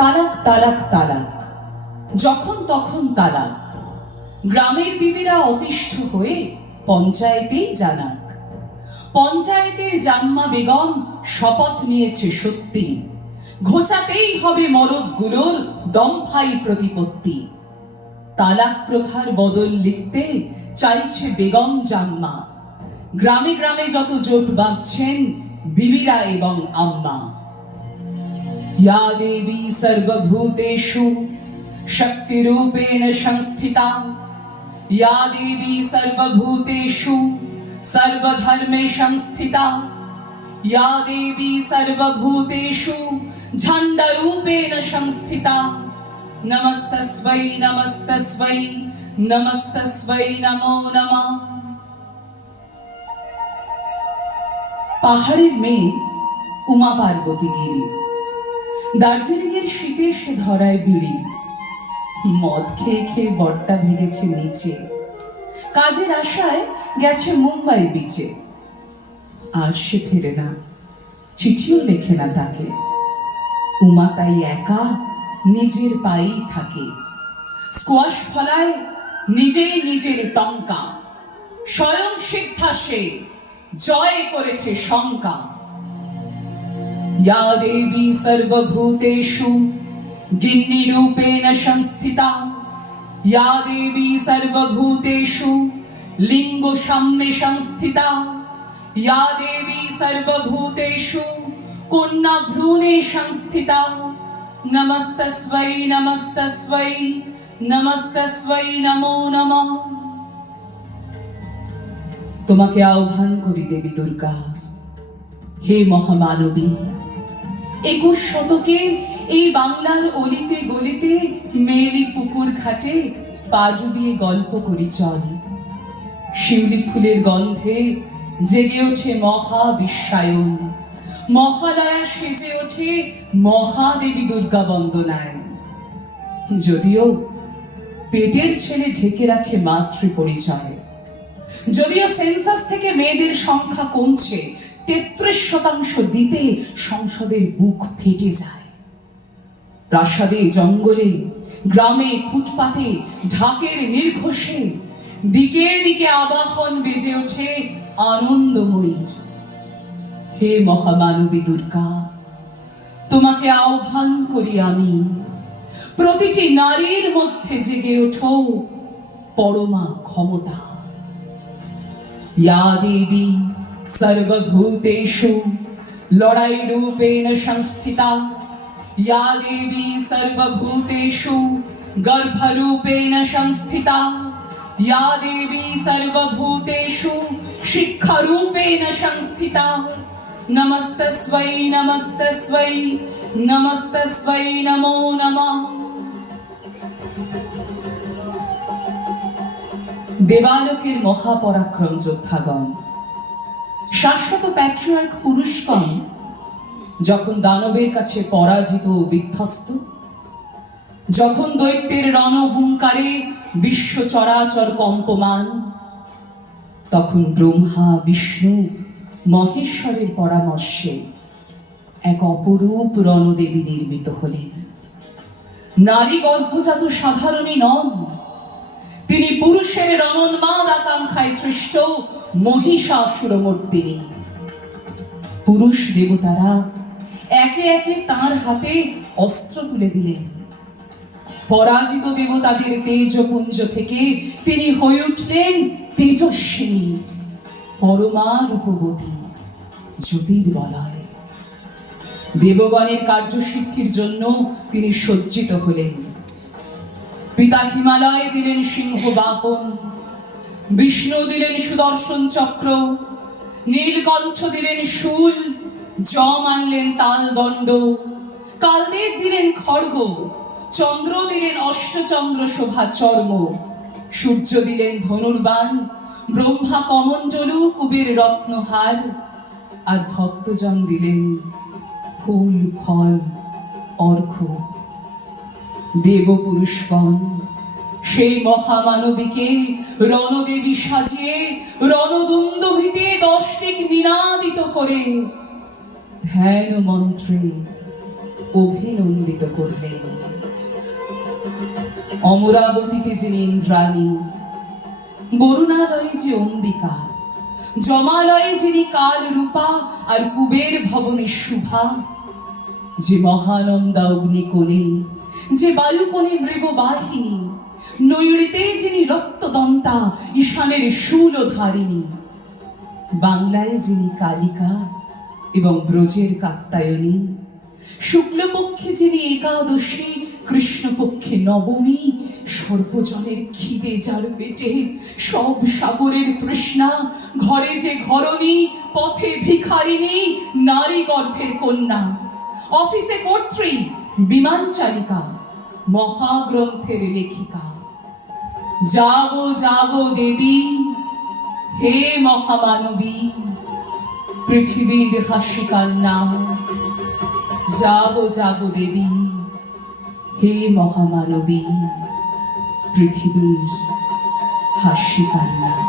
তালাক তালাক তালাক। যখন তখন তালাক। গ্রামের বিবিরা অতিষ্ঠ হয়ে পঞ্চায়েতেই জানাক। পঞ্চায়েতের জাম্মা বেগম শপথ নিয়েছে সত্যি। ঘোচাতেই হবে মরদগুলোর দমফাই প্রতিপত্তি। তালাক প্রথার বদল লিখতে চাইছে বেগম জাম্মা। গ্রামে গ্রামে যত জোট বাঁধছেন বিবিরা এবং আম্মা। या देवी सर्वभूतेषु शक्तिरूपेण संस्थिता या देवी सर्वभूतेषु सर्वधर्मे संस्थिता या देवी सर्वभूतेषु झण्डरूपेण संस्थिता नमस्तस्वै नमस्तस्वै नमस्तस्वै नमो नमः পাহাড়ের মেয়ে উমা পার্বতী গিরি দার্জিলিং এর শীতে সে ধরায় বিড়ি। মদ খেয়ে খেয়ে বট্টা ভেঙেছে নিচে। কাজের আশায় গেছে মুম্বাই বিচে আর সে ফেরে না। চিঠিও লেখে না তাকে। উমা তাই একা নিজের পায়েই থাকে। স্কোয়াশ ফলায় নিজেই নিজের টঙ্কা। স্বয়ং সিদ্ধা সে, জয় করেছে শঙ্কা। या देवी सर्वभूतेषु गिन्निरूपेण संस्थिता या देवी सर्वभूतेषु लिङ्गसाम्ये संस्थिता या देवी सर्वभूतेषु कन्याभ्रूणे संस्थिता नमस्तस्वै नमस्तस्वै नमस्तस्वै नमो नमः তোমাকে আহ্বান করি দেবী দুর্গা হে মহামানবী একুশ শতকে এই বাংলার অলিতে গলিতে মেলি পুকুর ঘাটে পা ডুবিয়ে গল্প করি চল। শিউলি ফুলের গন্ধে জেগে ওঠে মহা বিশ্বায়ন মহালয়া সেজে ওঠে মহাদেবী দুর্গা বন্দনায়। যদিও পেটের ছেলে ঢেকে রাখে মাতৃ পরিচয় যদিও সেন্সাস থেকে মেয়েদের সংখ্যা কমছে তেত্রিশ শতাংশ দিতে সংসদের বুক ফেটে যায়। প্রাসাদে, জঙ্গলে, গ্রামে, ফুটপাতে, ঢাকের নির্ঘোষে, দিকে দিকে আবাহন বেজে ওঠে আনন্দময়ীর। হে মহামানবী দুর্গা, তোমাকে আহ্বান করি আমি, প্রতিটি নারীর মধ্যে জেগে ওঠো পরমা ক্ষমতা। या সর্বভূতেষু লড়াই রূপেণ সংস্থিতা ইয়া দেবী সর্বভূতেষু গর্ভরূপেণ সংস্থিতা ইয়া দেবী সর্বভূতেষু শিক্ষারূপেণ সংস্থিতা নমস্তস্বৈ নমস্তস্বৈ নমস্তস্বৈ নমো নমঃ দেবালোকের মহাপরাক্রম যোদ্ধাগণ শাশ্বত প্যাট্রিয়ার্ক পুরুষগণ যখন দানবের কাছে পরাজিত বিধ্বস্ত, যখন দৈত্যের রণহুঙ্কারে বিশ্ব চরাচর কম্পমান, তখন ব্রহ্মা, বিষ্ণু, মহেশ্বরের পরামর্শে এক অপরূপ রণদেবী নির্মিত হলেন। নারী গর্ভজাত সাধারণই নন, তিনি পুরুষের রণন্মাদ আকাঙ্ক্ষায় সৃষ্ট মহিষাসুরমর্দিনী পুরুষ দেবতারা একে একে তার হাতে অস্ত্র তুলে দিলেন। পরাজিত দেবতাদের তেজপুঞ্জ থেকে তিনি হয়ে উঠলেন তেজস্বিনী পরমা রূপবতী জ্যোতির্বলয়। দেবগণের কার্যসিদ্ধির জন্য তিনি সজ্জিত হলেন। পিতা হিমালয়ে দিলেন সিংহ বাহন বিষ্ণু দিলেন সুদর্শন চক্র, নীলকণ্ঠ দিলেন শুল, জম আনলেন তাল দণ্ড কালদেব দিলেন খড়গ, চন্দ্র দিলেন অষ্টচন্দ্র শোভা চর্ম, সূর্য দিলেন ধনুর্বাণ, ব্রহ্মা কমণ্ডলু কুবের রত্নহার আর ভক্তজন দিলেন ফুল, ফল, অর্ঘ্য, দেবপুরুষগণ। সেই মহামানবীকে রণদেবী সাজিয়ে রণদুন্দভিতে দশটিক নিনাদিত করে ধ্যান মন্ত্রে অভিনন্দিত করলেন। অমরাবতীতে যে ইন্দ্রাণী, বরুণালয়ে যে অম্বিকা, জমালয়ে যিনি কাল রূপা আর কুবের ভবনে শুভা, যে মহানন্দা অগ্নিকোণে, যে বায়ুকোণে মৃগবাহিনী নৈড়িতে যিনি রক্তদন্তা, ঈশানের শূল ধারিণী বাংলায় যিনি কালিকা এবং ব্রজের কাত্তায়নী শুক্লপক্ষে যিনি একাদশী, কৃষ্ণপক্ষে নবমী, সর্বজনের খিদে যার পেটে সব সাগরের তৃষ্ণা, ঘরে যে ঘরণী, পথে ভিখারিণী, নারী গর্ভের কন্যা, অফিসে কর্ত্রী, বিমান চালিকা, মহাগ্রন্থের লেখিকা। জাগো যাব দেবী হে মহামানবী পৃথিবীর হাসিকার নাম যাব যাব দেবী হে মহামানবী পৃথিবীর হাসিকার নাম